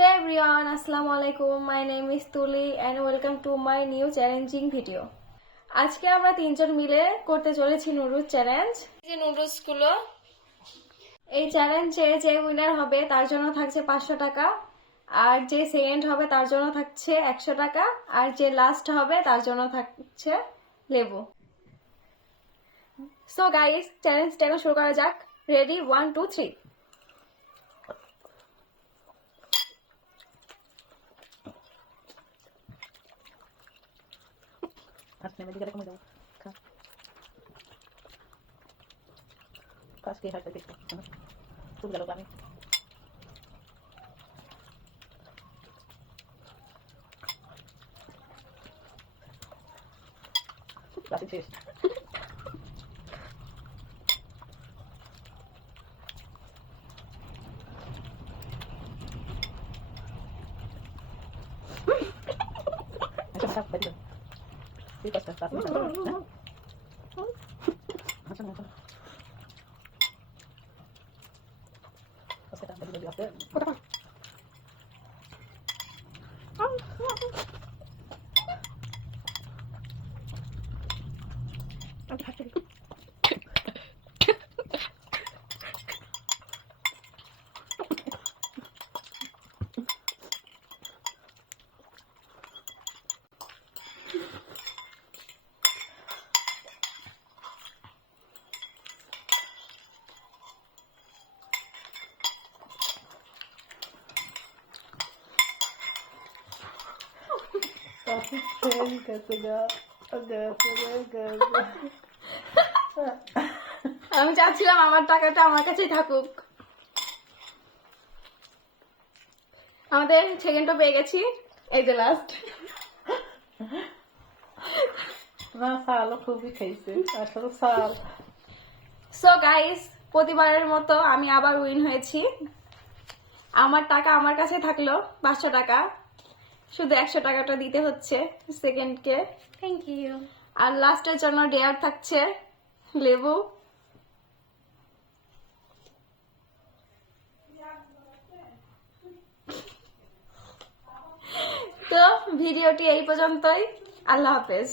Hey everyone, Assalamu alaikum. My name is Tuli and welcome to my new challenging video. আজকে আমরা তিনজন মিলে করতে চলেছি নুডলস চ্যালেঞ্জ। যে নুডলস গুলো এই চ্যালেঞ্জে যে উইনার হবে তার জন্য থাকছে 500 টাকা, আর যে সেকেন্ড হবে তার জন্য থাকছে 100 টাকা, আর যে লাস্ট হবে তার জন্য থাকছে লেবু। সো গাইস, চ্যালেঞ্জটা এখন শুরু করা যাক। রেডি, 1 2 3। Asne में दिखा कम जाओ खा काश के हाथ देखो तू गलो पानी काफी टेस्ट अच्छा सब बढ़िया ये कैसा काफी अच्छा अच्छा उसका काम भी आपके আমি চাচ্ছিলাম আমার টাকাটা আমার কাছেই থাকুক। আমাদের সেকেন্ডও পেয়ে গেছি, এই যে লাস্ট। না সাল খুবই খাইছে আসলে সাল। সো গাইস, প্রতিবারের মতো আমি আবার উইন হয়েছি। আমার টাকা আমার কাছে থাকলো 500 টাকা, শুধু 100 টাকাটা দিতে হচ্ছে সেকেন্ডকে। Thank you. আর লাস্টের জন্য ডেয়ার থাকছে লেবু। তো ভিডিওটি এই পর্যন্তই। আল্লাহ হাফেজ।